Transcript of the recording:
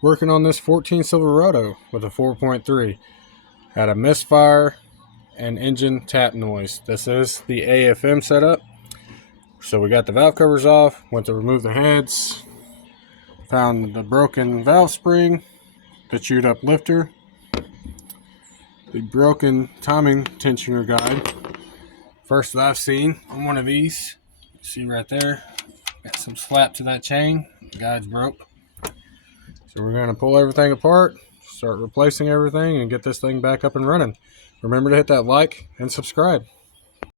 working on this 14 Silverado with a 4.3. Had a misfire and engine tap noise. This is the AFM setup. So we got the valve covers off, went to remove the heads, found the broken valve spring, the chewed up lifter, the broken timing tensioner guide. First that I've seen on one of these. See right there, got some slap to that chain. The guide's broke. So we're going to pull everything apart, start replacing everything, and get this thing back up and running. Remember to hit that like and subscribe.